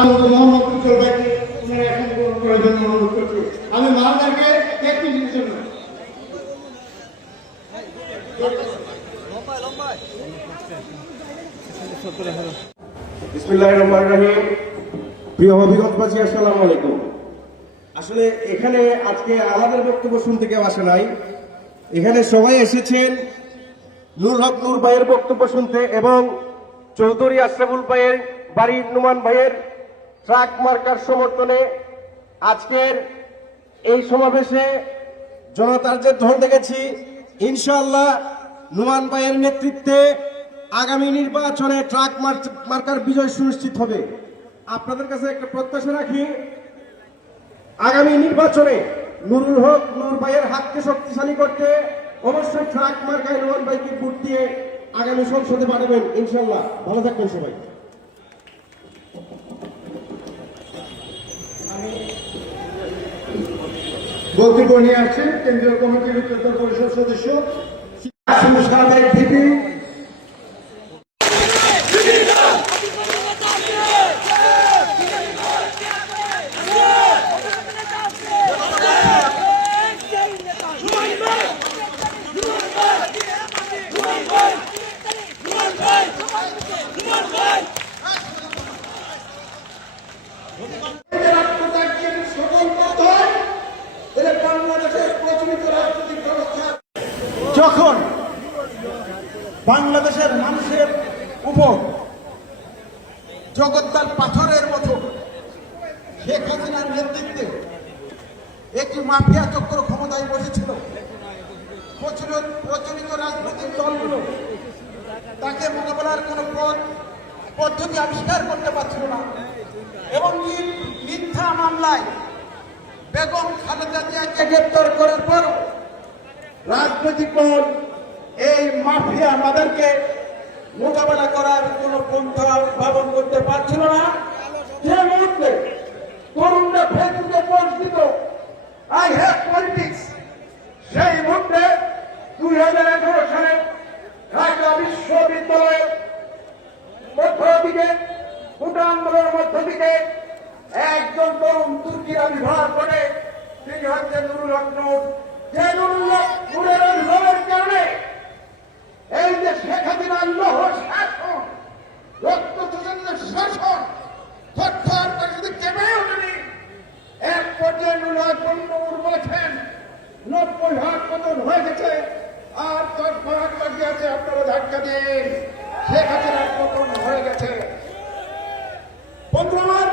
আমাদের মোহাম্মদ উজ্জ্বল ভাইকে ওনারা এখন গ্রহণ করার জন্য অনুরোধ করছি। আমি মালদাকে একটি জিনিসের জন্য বিসমিল্লাহির রহমানির রহিম। প্রিয় অভিজ্ঞতাবাসী, আসসালামু আলাইকুম। আসলে এখানে আজকে আমাদের বক্তব্য শুনতে কেউ আসে নাই। এখানে সবাই এসেছেন নূর হক নূর ভাইয়ের বক্তব্য শুনতে এবং চৌধুরী আশরাফুল ভাইয়ের বাড়ির নুমান ভাইয়ের ট্রাক মার্কার সমর্থনে আজকের এই সমাবেশে জনতার যে ঢল দেখেছি, ইনশাআল্লাহ নুমান ভাইয়ের নেতৃত্বে আগামী নির্বাচনে ট্রাক মার্কার বিজয় সুনিশ্চিত হবে। আপনাদের কাছে একটা প্রত্যাশা রাখি, আগামী নির্বাচনে নুরুল হক নূর ভাইয়ের হাতকে শক্তিশালী করতে অবশ্যই ট্রাক মার্কায় নুমান ভাইকে ভোট দিয়ে আগামী সংসদে পাঠাবেন ইনশাআল্লাহ। ভালো থাকবেন সবাই। বক্তব্য নিয়ে আসছেন কেন্দ্রীয় কমিটির উচ্চতর পরিষদ সদস্য যখন বাংলাদেশের মানুষের উপর জগদ্দাল পাথরের মতো শেখ হাসিনার নেতৃত্বে একটি মাফিয়া চক্র ক্ষমতায় বসেছিল, প্রচলিত রাজনৈতিক দলগুলো তাকে মোকাবেলার কোনো পদ্ধতি আবিষ্কার করতে পারছিল না এবং মিথ্যা মামলায় বেগম খালেদা জিয়াকে গ্রেপ্তার করার পর রাজনৈতিক দল এই মাফিয়া আমাদেরকে মোকাবেলা করার কোন পন্থা উদ্ভাবন করতে পারছিল না। যে মুহূর্তে তরুণরা ফেসবুকে পোস্ট দিত আই হ্যাভ পলিটিক্স, সেই মুহূর্তে 2011 সালে ঢাকা বিশ্ববিদ্যালয়ের মধ্য দিকে ভুটানগুলোর মধ্য দিকে একজন তরুণ তুর্কির আবির্ভাব করে, তিনি হচ্ছেন নুরুল হক নূর। যে নুরুল হক নূরের আবির্ভাবের কারণে এই যে শেখ হাসিনার লৌহ শাসন, রক্তচোষণের শাসন, তথ্য আপনার যদি চেপে ওঠেনি, এক পর্যায়ে নুরুল হক নূর বলেছেন 90 ভাগ পতন হয়ে গেছে, আর 10 ভাগ বাকি আছে, আপনারা ধাক্কা দিন, শেখ হাসিনার পতন হয়ে গেছে। বন্ধু আমার